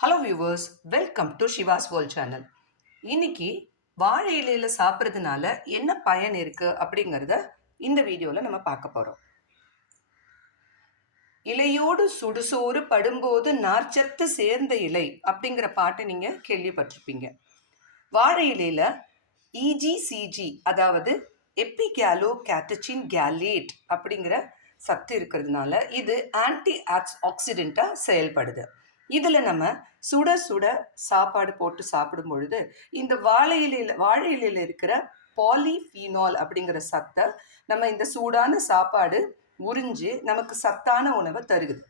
Hello viewers welcome to Siva's world channel இன்னைக்கு வாழை இலையில் சாப்பிட்றதுனால என்ன பயன் இருக்குது அப்படிங்கிறத இந்த வீடியோவில் நம்ம பார்க்க போகிறோம் இலையோடு சுடுசோறு படும்போது நார்ச்சத்து சேர்ந்த இலை அப்படிங்கிற பாட்டை நீங்கள் கேள்விப்பட்டிருப்பீங்க. வாழை இலையில் இஜிசிஜி அதாவது எப்பிகேலோ கேட்டச்சின் கேலேட் அப்படிங்கிற சத்து இருக்கிறதுனால இது ஆன்டி ஆக்ஸ் ஆக்சிடெண்ட்டாக செயல்படுது. இதில் நம்ம சுட சுட சாப்பாடு போட்டு சாப்பிடும் பொழுது இந்த வாழை இலையில் வாழை இலையில் இருக்கிற பாலிஃபீனால் அப்படிங்கிற சத்தை நம்ம இந்த சூடான சாப்பாடு உறிஞ்சு நமக்கு சத்தான உணவை தருகுது.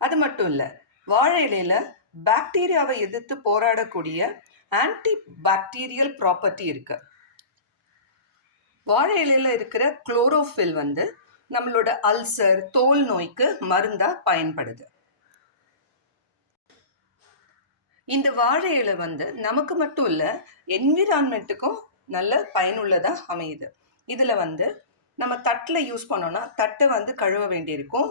அது மட்டும் இல்லை வாழை இலையில் பாக்டீரியாவை எதிர்த்து போராடக்கூடிய ஆன்டி பாக்டீரியல் ப்ராப்பர்ட்டி இருக்கு. வாழை இலையில் இருக்கிற குளோரோஃபில் வந்து நம்மளோட அல்சர் தோல் நோய்க்கு மருந்தாக பயன்படுது. இந்த வாழை இலை வந்து நமக்கு மட்டும் இல்லை என்விரான்மெண்ட்டுக்கும் நல்ல பயனுள்ளதாக அமையுது. இதில் வந்து நம்ம தட்டில் யூஸ் பண்ணோன்னா தட்டை வந்து கழுவ வேண்டியிருக்கும்.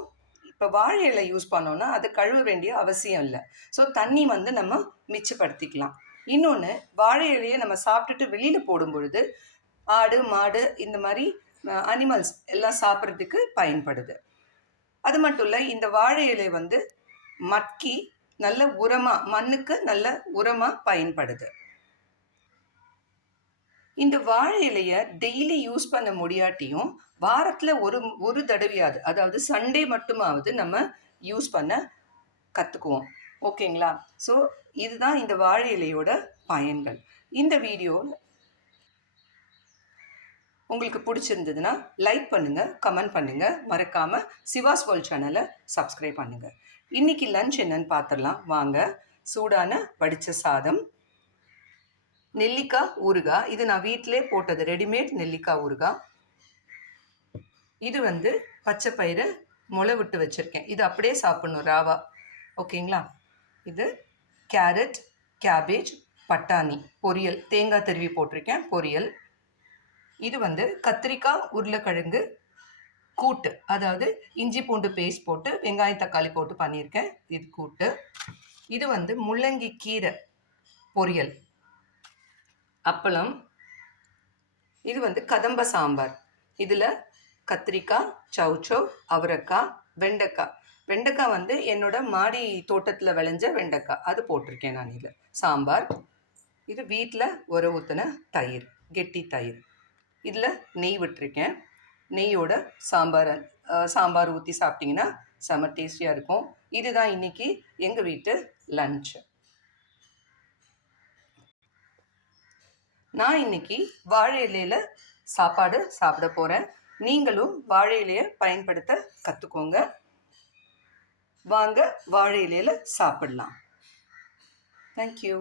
இப்போ வாழை இலை யூஸ் பண்ணோன்னா அது கழுவ வேண்டிய அவசியம் இல்லை. ஸோ தண்ணி வந்து நம்ம மிச்சப்படுத்திக்கலாம். இன்னொன்று வாழை இலையை நம்ம சாப்பிட்டுட்டு வெளியில் போடும் பொழுது ஆடு மாடு இந்த மாதிரி அனிமல்ஸ் எல்லாம் சாப்பிட்றதுக்கு பயன்படுது. அது மட்டும் இல்லை இந்த வாழை இலை வந்து மட்கி நல்ல உரமா மண்ணுக்கு நல்ல உரமா பயன்படுது. இந்த வாழை இலைய டெய்லி யூஸ் பண்ண முடியாட்டியும் வாரத்துல ஒரு ஒரு தடவையாவது அதாவது சண்டே மட்டுமாவது நம்ம யூஸ் பண்ண கற்றுக்குவோம் ஓகேங்களா ஸோ இதுதான் இந்த வாழை இலையோட பயன்கள். இந்த வீடியோ உங்களுக்கு பிடிச்சிருந்ததுன்னா லைக் பண்ணுங்கள் கமெண்ட் பண்ணுங்கள் மறக்காமல் சிவாஸ் வேர்ல்ட் சேனலை சப்ஸ்கிரைப் பண்ணுங்கள் இன்னைக்கு லஞ்ச் என்னன்னு பார்த்துடலாம். வாங்க சூடான வடித்த சாதம் நெல்லிக்காய் ஊறுகாய். இது நான் வீட்டிலே போட்டது ரெடிமேட் நெல்லிக்காய் ஊறுகாய். இது வந்து பச்சை பயிரை முளை விட்டு வச்சுருக்கேன். இது அப்படியே சாப்பிட்ணும் ராவா ஓகேங்களா? இது கேரட் கேபேஜ் பட்டாணி பொரியல். தேங்காய் திருவி போட்டிருக்கேன் பொரியல். இது வந்து கத்திரிக்காய் உருளைக்கிழங்கு கூட்டு. அதாவது இஞ்சி பூண்டு பேஸ்ட் போட்டு வெங்காயம் தக்காளி போட்டு பண்ணியிருக்கேன். இது கூட்டு. இது வந்து முள்ளங்கி கீரை பொரியல். அப்பளம். இது வந்து கதம்ப சாம்பார். இதில் கத்திரிக்காய் சவுச்சவ் அவரைக்காய் வெண்டைக்காய். வெண்டைக்காய் வந்து என்னோட மாடி தோட்டத்தில் விளைஞ்ச வெண்டைக்காய். அது போட்டிருக்கேன் நான் இதில். சாம்பார். இது வீட்டில் உர ஊற்றின தயிர். கெட்டி தயிர். இதில் நெய் விட்டுருக்கேன். நெய்யோட சாம்பார் சாம்பார் ஊற்றி சாப்பிட்டிங்கன்னா செம்ம டேஸ்டியாக இருக்கும். இதுதான் இன்னைக்கு எங்கள் வீட்டு லஞ்சு நான் இன்னைக்கு வாழை இலையில் சாப்பாடு சாப்பிட போகிறேன் நீங்களும் வாழை இலையை பயன்படுத்த கற்றுக்கோங்க வாங்க வாழை இலையில் சாப்பிடலாம். தேங்க்யூ